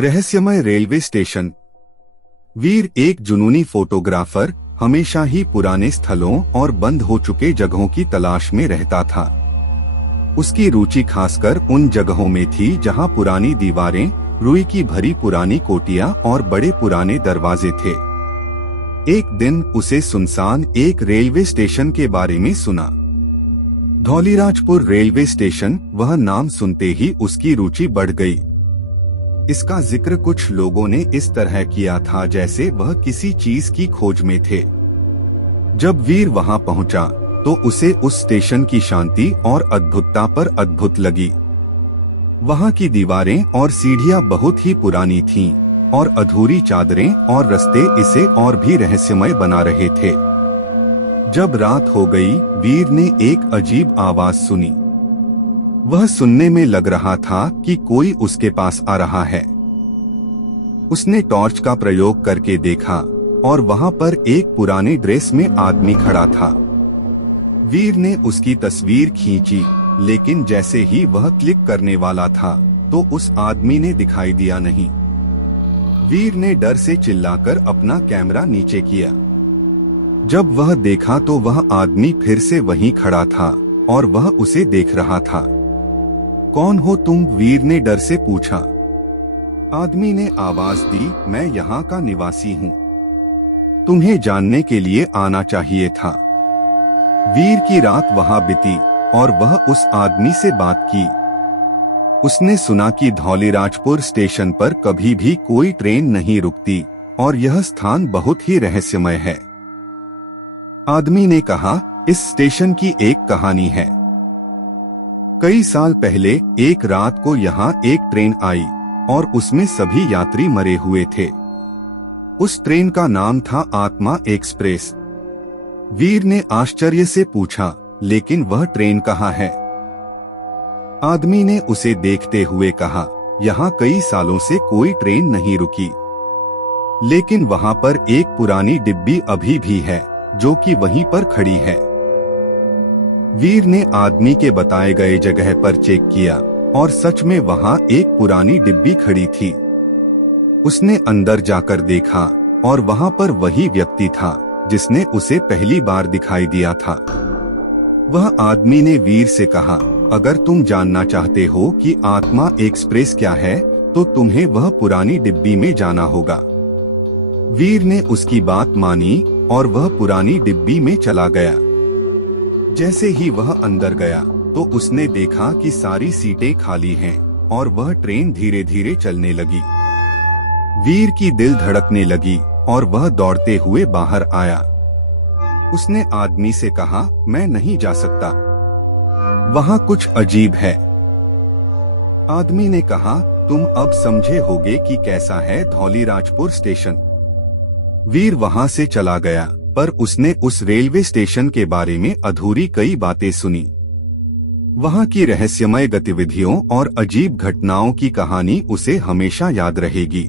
रहस्यमय railway station. वीर एक जुनूनी photographer हमेशा ही पुराने स्थलों और बंद हो चुके जगहों की तलाश में रहता था। उसकी रुचि खासकर उन जगहों में थी जहां पुरानी दीवारें, रुई की भरी पुरानी कोठियां और बड़े पुराने दरवाजे थे। एक दिन उसे सुनसान एक रेलवे स्टेशन के बारे में सुना। धौलीराजपुर रेलवे स्टेशन, वह नाम सुनते ही उसकी रुचि बढ़ गई। इसका जिक्र कुछ लोगों ने इस तरह किया था जैसे वह किसी चीज की खोज में थे। जब वीर वहां पहुंचा तो उसे उस स्टेशन की शांति और अद्भुतता पर अद्भुत लगी। वहां की दीवारें और सीढ़ियां बहुत ही पुरानी थीं और अधूरी चादरें और रास्ते इसे और भी रहस्यमय बना रहे थे। जब रात हो गई, वीर ने एक अजीब आवाज सुनी। वह सुनने में लग रहा था कि कोई उसके पास आ रहा है। उसने टॉर्च का प्रयोग करके देखा और वहां पर एक पुराने ड्रेस में आदमी खड़ा था। वीर ने उसकी तस्वीर खींची, लेकिन जैसे ही वह क्लिक करने वाला था तो उस आदमी ने दिखाई दिया नहीं। वीर ने डर से चिल्लाकर अपना कैमरा नीचे किया। जब वह देखा तो वह आदमी फिर से वहीं खड़ा था और वह उसे देख रहा था। कौन हो तुम? वीर ने डर से पूछा। आदमी ने आवाज दी, मैं यहाँ का निवासी हूँ। तुम्हें जानने के लिए आना चाहिए था। वीर की रात वहां बीती और वह उस आदमी से बात की। उसने सुना कि धौलीराजपुर स्टेशन पर कभी भी कोई ट्रेन नहीं रुकती और यह स्थान बहुत ही रहस्यमय है। आदमी ने कहा, इस स्टेशन की एक कहानी है। कई साल पहले एक रात को यहाँ एक ट्रेन आई और उसमें सभी यात्री मरे हुए थे। उस ट्रेन का नाम था आत्मा एक्सप्रेस। वीर ने आश्चर्य से पूछा, लेकिन वह ट्रेन कहाँ है? आदमी ने उसे देखते हुए कहा, यहाँ कई सालों से कोई ट्रेन नहीं रुकी, लेकिन वहाँ पर एक पुरानी डिब्बी अभी भी है जो कि वहीं पर खड़ी है। वीर ने आदमी के बताए गए जगह पर चेक किया और सच में वहां एक पुरानी डिब्बी खड़ी थी। उसने अंदर जाकर देखा और वहां पर वही व्यक्ति था जिसने उसे पहली बार दिखाई दिया था। वह आदमी ने वीर से कहा, अगर तुम जानना चाहते हो कि आत्मा एक्सप्रेस क्या है तो तुम्हें वह पुरानी डिब्बी में जाना होगा। वीर ने उसकी बात मानी और वह पुरानी डिब्बी में चला गया। जैसे ही वह अंदर गया तो उसने देखा कि सारी सीटें खाली हैं और वह ट्रेन धीरे धीरे चलने लगी। वीर की दिल धड़कने लगी और वह दौड़ते हुए बाहर आया। उसने आदमी से कहा, मैं नहीं जा सकता, वहां कुछ अजीब है। आदमी ने कहा, तुम अब समझे होगे कि कैसा है धौलीराजपुर स्टेशन। वीर वहां से चला गया, पर उसने उस रेलवे स्टेशन के बारे में अधूरी कई बातें सुनी। वहां की रहस्यमय गतिविधियों और अजीब घटनाओं की कहानी उसे हमेशा याद रहेगी।